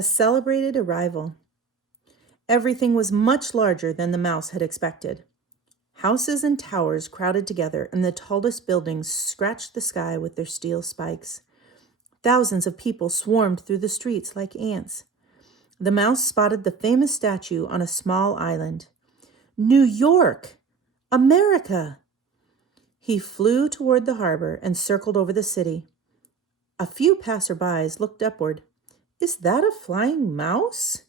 A celebrated arrival. Everything was much larger than the mouse had expected. Houses and towers crowded together, and the tallest buildings scratched the sky with their steel spikes. Thousands of people swarmed through the streets like ants. The mouse spotted the famous statue on a small island. New York! America! He flew toward the harbor and circled over the city. A few passerbys looked upward. Is that a flying mouse?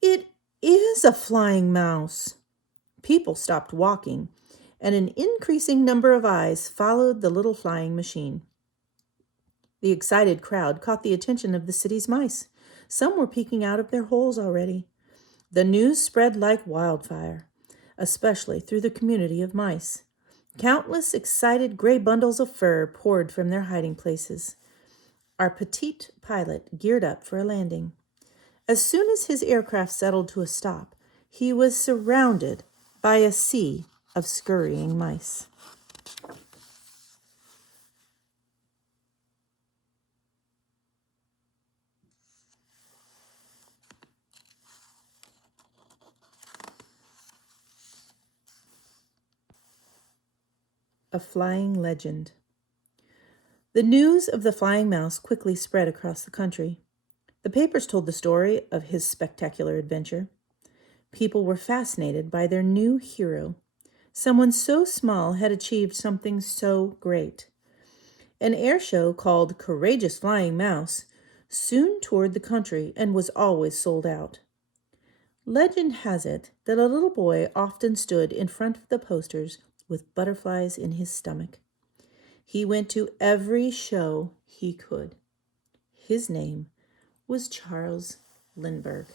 It is a flying mouse. People stopped walking, and an increasing number of eyes followed the little flying machine. The excited crowd caught the attention of the city's mice. Some were peeking out of their holes already. The news spread like wildfire, especially through the community of mice. Countless excited gray bundles of fur poured from their hiding places. Our petite pilot geared up for a landing. As soon as his aircraft settled to a stop, he was surrounded by a sea of scurrying mice. A flying legend. The news of the flying mouse quickly spread across the country. The papers told the story of his spectacular adventure. People were fascinated by their new hero. Someone so small had achieved something so great. An air show called Courageous Flying Mouse soon toured the country and was always sold out. Legend has it that a little boy often stood in front of the posters with butterflies in his stomach. He went to every show he could. His name was Charles Lindbergh.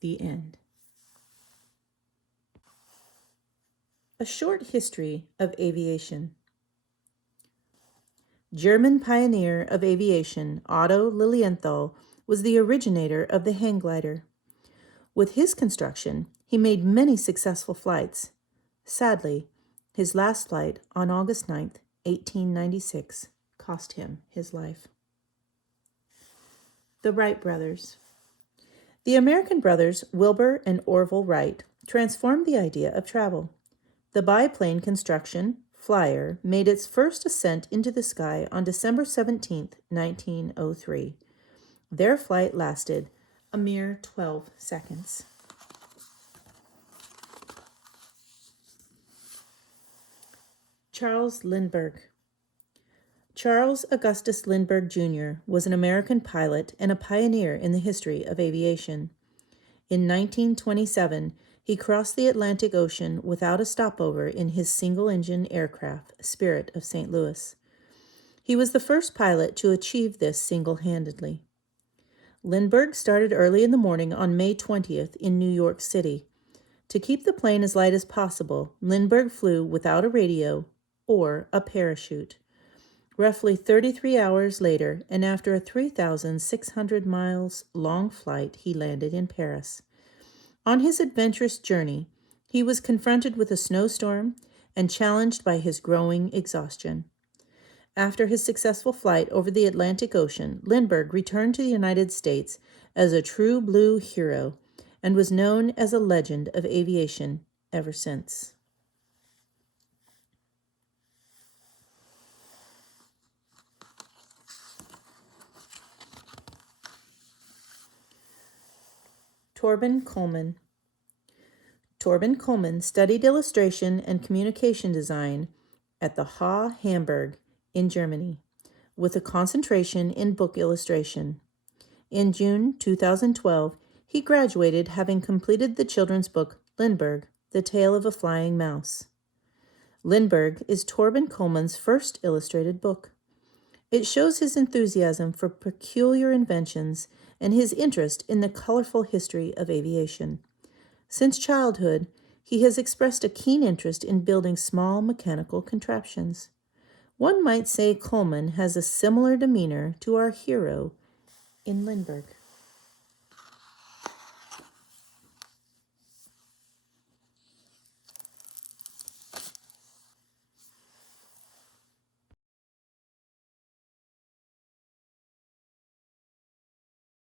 The end. A short history of aviation. German pioneer of aviation Otto Lilienthal was the originator of the hang glider. With his construction, he made many successful flights. Sadly, his last flight on August 9, 1896, cost him his life. The Wright brothers. The American brothers Wilbur and Orville Wright transformed the idea of travel. The biplane construction, Flyer, made its first ascent into the sky on December 17, 1903. Their flight lasted a mere 12 seconds. Charles Lindbergh. Charles Augustus Lindbergh, Jr. was an American pilot and a pioneer in the history of aviation. In 1927, he crossed the Atlantic Ocean without a stopover in his single-engine aircraft, Spirit of St. Louis. He was the first pilot to achieve this single-handedly. Lindbergh started early in the morning on May 20th in New York City. To keep the plane as light as possible, Lindbergh flew without a radio or a parachute. Roughly 33 hours later, and after a 3,600 miles long flight, he landed in Paris. On his adventurous journey, he was confronted with a snowstorm and challenged by his growing exhaustion. After his successful flight over the Atlantic Ocean, Lindbergh returned to the United States as a true blue hero and was known as a legend of aviation ever since. Torben Kuhlmann. Torben Kuhlmann studied illustration and communication design at the Ha Hamburg in Germany, with a concentration in book illustration. In June 2012, he graduated having completed the children's book Lindbergh, The Tale of a Flying Mouse. Lindbergh is Torben Kuhlmann's first illustrated book. It shows his enthusiasm for peculiar inventions and his interest in the colorful history of aviation. Since childhood, he has expressed a keen interest in building small mechanical contraptions. One might say Kuhlmann has a similar demeanor to our hero in Lindbergh.